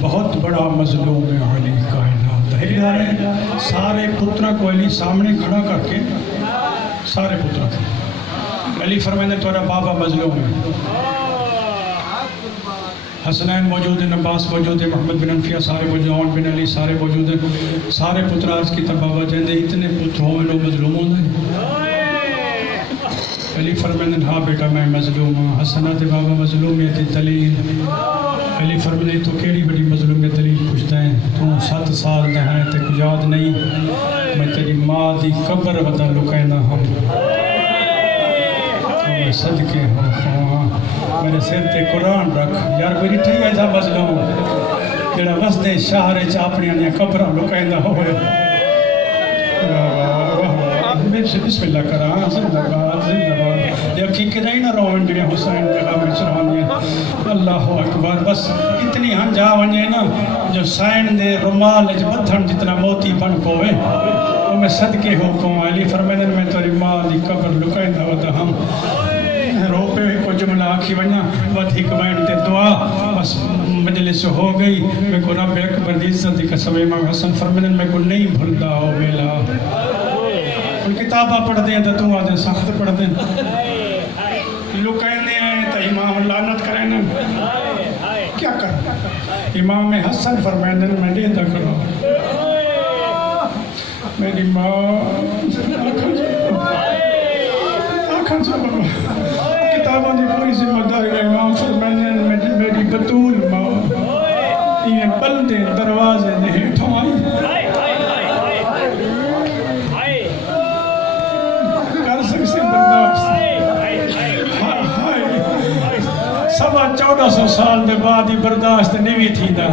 بہت بڑا مظلوم ہے علی کائنات. سارے پترا کو علی سامنے کھڑا کر کے سارے پترا کو علی فرمائے تورا بابا مظلوم ہے. حسنین موجود ہیں، عباس موجود ہیں، محمد بن انفیہ سارے موجود ہیں، عون بن علی سارے موجود ہیں. سارے پترا آج کی تب بابا جہندے اتنے پتروں میں لوگ مظلوم ہوں گے. علی فرمائے ہاں بیٹا میں مظلوم ہوں. حسنات بابا مظلومیت دلیل. علی فرمائے تو کیڑی بڑی مظلومیت دلیل پوچھتا ہے. تو 7 سال دا ہے تے کو یاد نہیں میں تیری ماں دی قبر ودا لکائنا ہوں. میں صدقے ہوں میرے سر تے قرآن رکھ. یار میری ٹھئی ایسا مظلوم جڑا وسدے شہر چ اپنی انیاں قبراں لکائندا ہوئے. بسم اللہ کرا زندہ باد زندہ باد. یہ کی نہیں نہ روئن جڑے حسین جگہ میں چرانی. اللہ اکبر. بس اتنی ہنجا ونجے نا جو سائن دے رومال وچ بدھن جتنا موتی بن پوے وہ میں صدقے ہو کو. علی فرمائے میں تیری ماں دی قبر لکائندا ودا ہم. رو پہ کو جملہ آکھی ونیا ود ایک بین تے دعا. بس مجلس ہو گئی. میں کو رب اکبر دی عزت دی قسم امام حسن فرمائے میں کو نہیں بھولتا ہو ویلا. کوئی کتابہ پڑھ دیں تو تو آدھے سخت پڑھ دیں لکائنے ہیں تو امام لعنت کریں نا کیا کر. امام حسن فرمائے میں دے دا کرو میری ماں آنکھاں سے کتابوں دی پوری ذمہ داری. امام فرمائے میری بطول ماں یہ بلدے دروازے دے ہیٹھوں آئی. سوا 1400 سال دے بعد ہی برداشت نہیں تھی دا.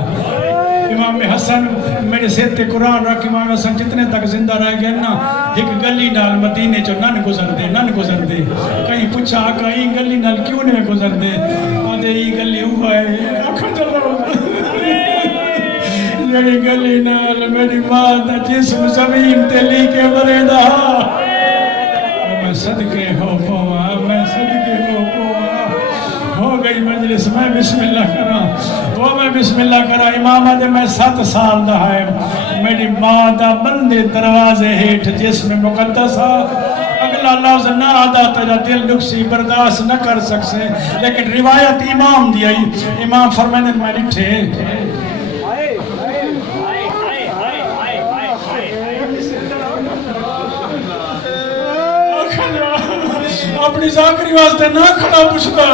امام حسن میرے سر تے قرآن رکھ. امام حسن جتنے تک زندہ رہ گئے نا ایک گلی نال مدینے چو نن گزر دے. کہیں پوچھا کہیں گلی نال کیوں نہیں گزر دے. آدھے یہ گلی ہوا ہے آنکھاں چلو جڑی گلی نال میری ماں دا جسم زمین تے لی کے مرے دا. میں صدقے ہو پوا میں صدقے ہو پوا. ہو گئی مجلس میں بسم اللہ کرا وہ میں بسم اللہ کرا. امام آدھے میں 7 سال دا ہے میری ماں دا بندے دروازے ہیٹھ جسم مقدس اگلا لفظ نہ آدھا تیرا دل نقصی برداشت نہ کر سکسے. لیکن روایت امام دی آئی. امام فرمائے میں نٹھے اپنی ذاکری واسطے نہ کھڑا پوچھتا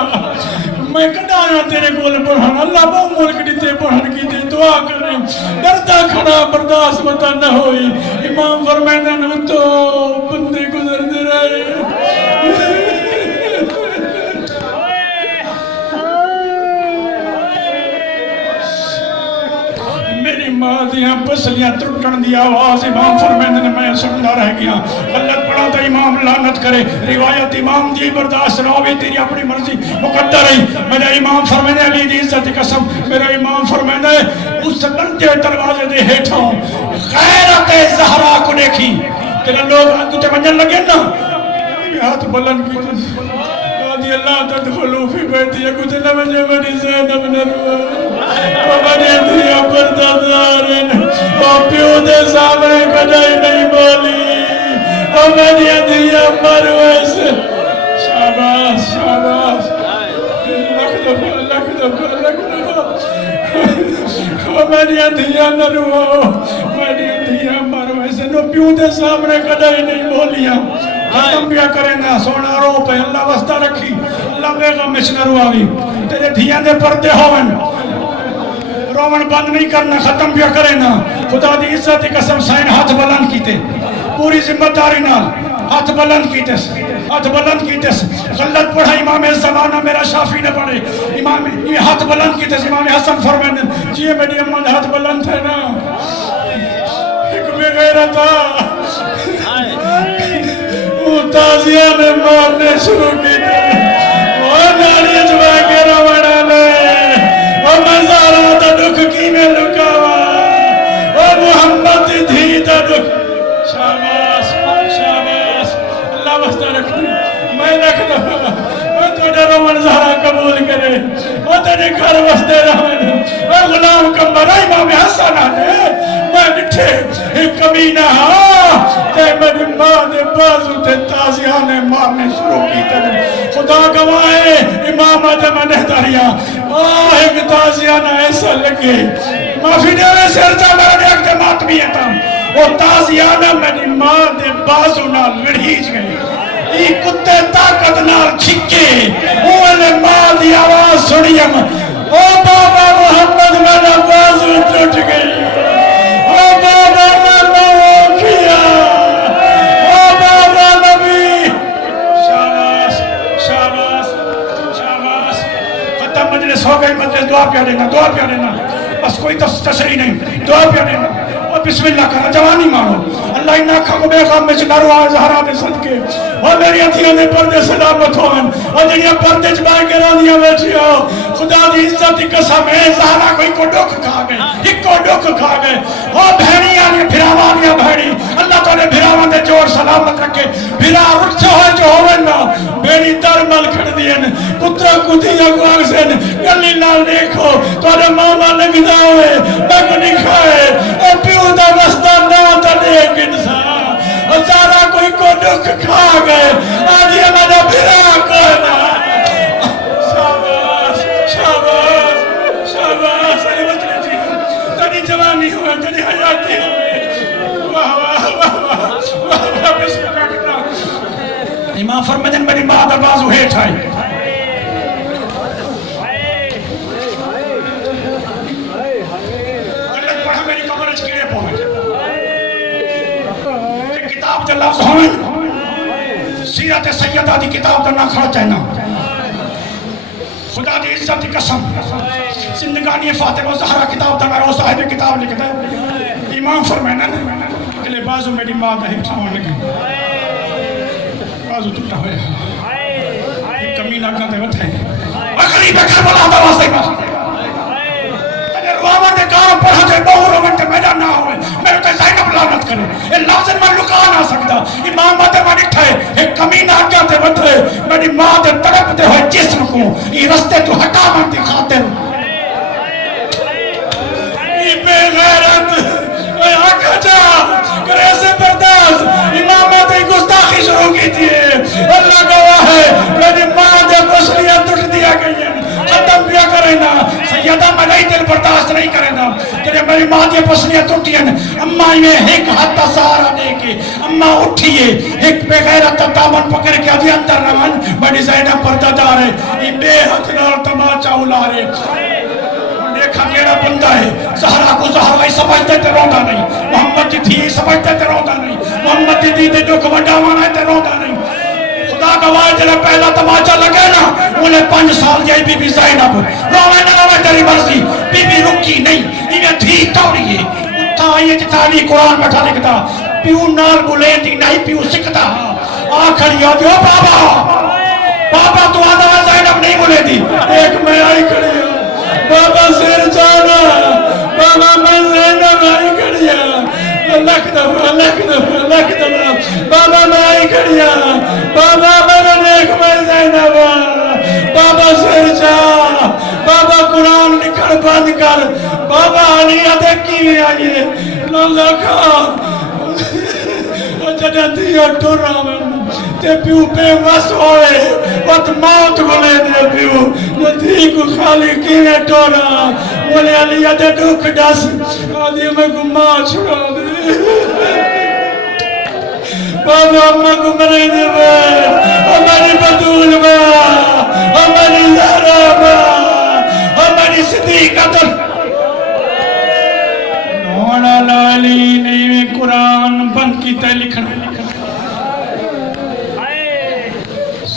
میں کڑا آیا تیرے کول پڑھن. اللہ بہو ملک دیتے پڑھن کی تے دعا کریں ڈرتا کھڑا برداشت متا نہ ہوئی. امام فرمائے نہ تو بندے گزر دے رہے. میری ماں دیاں پسلیاں ٹوٹن دی آواز امام فرمائے نے میں سنتا رہ گیا. غلط پڑھا تو امام لعنت کرے. روایت امام دی برداشت نہ ہوئی تیری اپنی مرضی مقدر ہے. میرا امام فرمائے علی دی عزت قسم میرا امام فرمائے اس بندے دروازے دے ہیٹھوں غیرت زہرا کو دیکھی. تیرے لوگ تجھے منجن لگے نا ہاتھ بلند کی آدھی اللہ تدخلو فی بیتی اکو تینا منجے منی زینب نروا ومنی دیا پردازارن اور پیو دے سامنے کجائی نہیں بولی ومنی دیا مرویس. شاباش شاباش لکھ دفع ومنی دیا نروا ومنی دیا مرویس نو پیو دے سامنے کجائی نہیں بولیاں. ختم پیا کریں گا سونا رو پہ اللہ وسطہ رکھی. اللہ بیگا مشنر آگی تیرے دھیان دے پردے ہوئن رومن بند نہیں کرنا. ختم پیا کریں گا خدا دی عزت کی قسم سائن ہاتھ بلند کیتے پوری ذمہ داری نال ہاتھ بلند کیتے ہاتھ بلند کیتے. غلط پڑھا امام زمانہ میرا شافی نہ پڑھے. امام یہ ہاتھ بلند کیتے. امام حسن فرمائے جیے میری اماں ہاتھ بلند تھے نا ایک بے غیرت تازیہ نے مارنے شروع کی وہ نالی جمع کے روڑا لے وہ مزارہ تا دکھ کی میں لکاوا وہ محمد دھی تا دکھ. شاباش شاباش اللہ واسطہ رکھتی میں رکھ دوں میں تو ڈرو منظرہ قبول کرے. دے وہ تیرے گھر وسدے رہن اے غلام کمبر امام حسن آنے میں ڈٹھے ایک کمینہ تے میری ماں دے بازو تے تازیانے مارنے شروع کی تے خدا گواہے امام آدم نے داریا ایک تازیانہ ایسا لگے معافی دے رہے سرچہ میرے ایک جماعت بھی ہے تھا وہ تازیانہ میری ماں دے بازو نہ لڑھیج گئی ای کتے طاقت نال چھکے اوہ ماں دی آواز سنیم او بابا محمد میرا بازو ٹوٹ گئی او بابا میرا وہ کیا او بابا نبی شاباش شاباش شاباش ختم مجلس ہو گئی مجلس دعا پیا دینا بس کوئی تشریح نہیں دعا پیا دینا بسم اللہ کرنا جوانی مارو اللہ انہا کھا بے غم میں چنارو آئے زہرہ دے صدقے اور میری اتھیاں دے پردے سلامت ہوئن اور جنیا پردے چبائے کے رانیاں بیٹھی ہو خدا دی عزت قسم ہے زہرہ کوئی کو ڈوک کھا گئے ایک کو ڈوک کھا گئے اور بھینی آنی بھراوانیاں بھینی اللہ تعالیٰ بھراوان دے جوڑ سلامت رکھے بھرا رکھ ہوئے جو ہوئے نا بیڑی درمل کھڑ دین پترہ کتیاں کو آگسن گلی نال دیکھو توڑے ماما لگدہ ہوئے بگ نکھائے اور پیو دا وستہ نہ تا دیکھ انسان اور زارا کوئی کو دکھ کھا گئے آج یہ مجھے بھرا کونا شاباش شاباش شاباش ساری بچنے جی تنی جوانی ہوئے تنی حیاتی ہوئے واہ واہ واہ واہ واہ بسم اللہ کرنا امام فرمدن میری ماں دا بازو ہیٹ آئی لفظ ہوئے سیرت سیدہ دی کتاب در نہ کھڑا چاہنا خدا دی عزت دی قسم زندگانی فاطمہ زہرہ کتاب در نہ صاحب کتاب لکھتا ہے امام فرمائنا کہ بازو میری ماں دا ہی پھاؤں لگے بازو ٹوٹا ہوئے ایک کمینہ کہتے وقت ہے غریب کربلا دا واسطے پاس روامن دے کام پڑھا جائے بہو رومن تے میدان نہ ہوئے میرے تے زینب لعنت کرے یہ لفظ میں لکا نہ سکتا امام آتے میں نٹھائے ایک کمینہ آگیا تے بٹھے میری ماں دے تڑپ دے ہوئے جسم کو یہ رستے تو ہٹا من دی خاطر یہ بے غیرت اے آگا جا کرے سے برداز امام آتے گستاخی شروع کی تھی اللہ گواہ ہے میری ماں دے بسلیاں ٹوٹ دیا گئی ہیں ختم پیا کرے نا سیدہ میں نہیں دل برداشت نہیں کرے نا کہ میری ماں دی پسلیاں ٹوٹی ہیں اماں یہ ایک ہاتھ سہارا دے کے اماں اٹھیے ایک بے غیرت دامن پکڑ کے ابھی اندر نمن بڑی زینب پردہ دار ہے یہ بے ہاتھ نال تماچا الا رہے دیکھا کیڑا بندہ ہے زہرا کو زہرا ہی سمجھتے تے روندا نہیں محمد جی تھی سمجھتے تے روندا نہیں محمد جی دی تے دکھ وڈاوانا ہے تے روندا نہیں خدا گواہ جلے پہلا تماچا لگے نا انہیں 5 سال جائے بی بی زینب روے نہ روے تیری مرضی بی بی رکی نہیں انہیں تھی توڑی ہے اتھا آئیے جتانی قرآن بیٹھا لکھتا پیو نال بلے دی نہیں پیو سکتا آخر یاد ہو بابا تو آدھا میں زینب نہیں بلے دی ایک میں آئی کھڑی ہوں بابا سیر جانا بابا میں زینب آئی کھڑی ہوں لکھ دفعہ بابا میں آئی کھڑی ہوں بابا میں دیکھ میں زینب بابا سیر جا بابا قرآن نکھڑ بند کر بابا علی دیکھی میں آئیے لوگا کھا جدہ دیا ٹورا میں تے پیو بے وس ہوئے وقت موت بلے دے پیو ندی کو خالی کیویں ٹورا بولے علی دے دکھ ڈس آدھی میں گما چھڑا دے بابا اماں کو مرے دے ہماری بدول میں ہماری زہرا میں ہماری صدیقہ نوڑا لالی نے قرآن بند کی تے لکھنا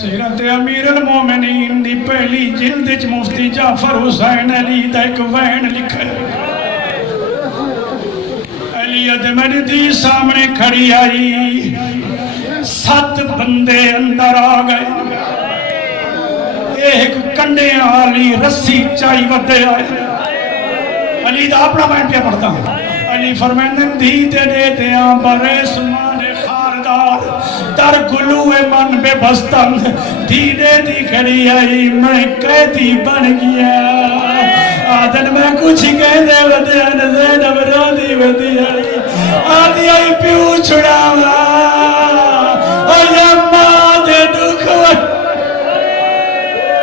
سیرت امیر المومنین دی پہلی جلد مفتی جعفر حسین علی دا ایک وین لکھے علی ادمر دی سامنے کھڑی آئی 7 بندے اندر آ گئے ایک کنڈے آلی رسی چائی ودے آئے علی دا اپنا وین پہ پڑھتا علی فرمائن دی دے دیتے ہیں برے سمانے خاردار در گلوے من بے بستم دینے دی کھڑی آئی میں قیدی بن گیا آدن میں کچھ کہنے ودیان زینب رانی ودی آئی آدھی آئی پیو چھڑاوا اور یماں دے دکھوے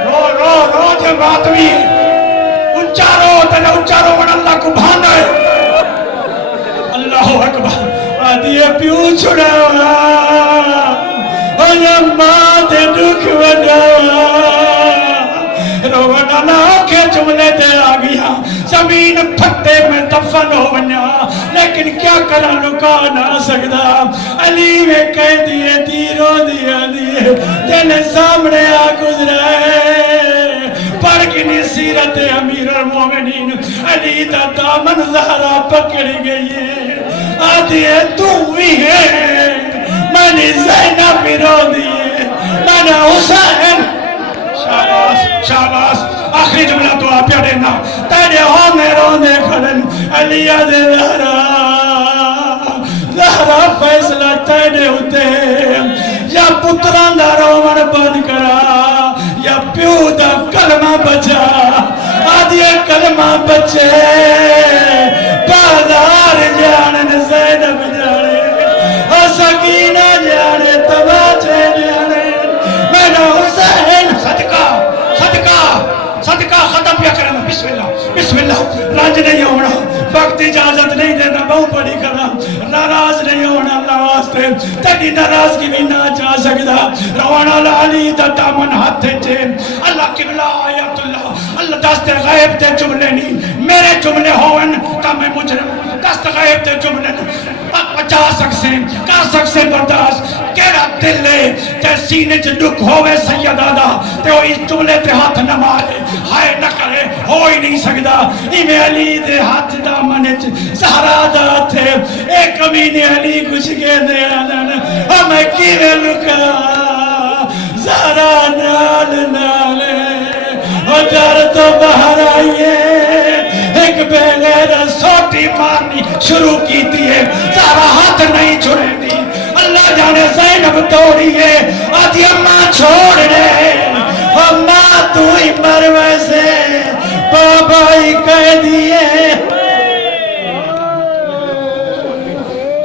رو جب آدمی اچارو تنہ اچارو من اللہ کو بھانا ہے اللہ اکبر آدھی پیو چھڑاوا اور یماں دے دکھوے رونا نہ کے جملے دے آگیا زمین پھٹے میں دفن ہو بنیا لیکن کیا کرا لکا نہ سکتا علی میں کہہ دیئے تیروں دیا دیئے دل سامنے آ گزرائے پڑھ کنی سیرت امیر المومنین علی دا دامن زہرا پکڑی گئی ہے آدھی ہے تو بھی ہے میں نے زینب بھی رو دیئے میں نے حسین شاباس شاباس آخری جملہ تو آپ یا دینا تیرے ہونے رونے کھڑن علیہ دے زہرا فیصلہ تیرے ہوتے یا پتران دا رومن بند کرا یا پیو دا کلمہ بچا آدھی کلمہ بچے بازار جانن زینب جانے اور سکینہ جانے تباچے جانے میں نے حسین صدقہ ختم پیا کرنا بسم اللہ رنج نہیں ہونا وقت اجازت نہیں دینا بہو پڑی کرنا ناراض نہیں ہونا اللہ واسطے تیری ناراضگی بھی نہ جا سکتا روانا لعلی دا دامن ہاتھ چھے اللہ قبلہ آیت اللہ دست غیب تے جملے نہیں میرے جملے ہوئن تا میں مجرم دست غیب تے جملے نہیں بچا سکسے برداشت کیڑا دل لے تے سینے چ دکھ ہوئے سید آدھا تے وہ اس جملے تے ہاتھ نہ مارے ہائے نہ کرے ہو ہی نہیں سکتا ایمیں علی دے ہاتھ دا منچ سہرا دا تھے ایک امین علی کچھ کے دے آدھن ہمیں کیوے لکا سہرا نال نالے اور جار تو باہر آئیے ایک بغیر سوٹی مارنی شروع کی دیئے سارا ہاتھ نہیں چھوڑے دی اللہ جانے زینب توڑی ہے آدھی اماں چھوڑ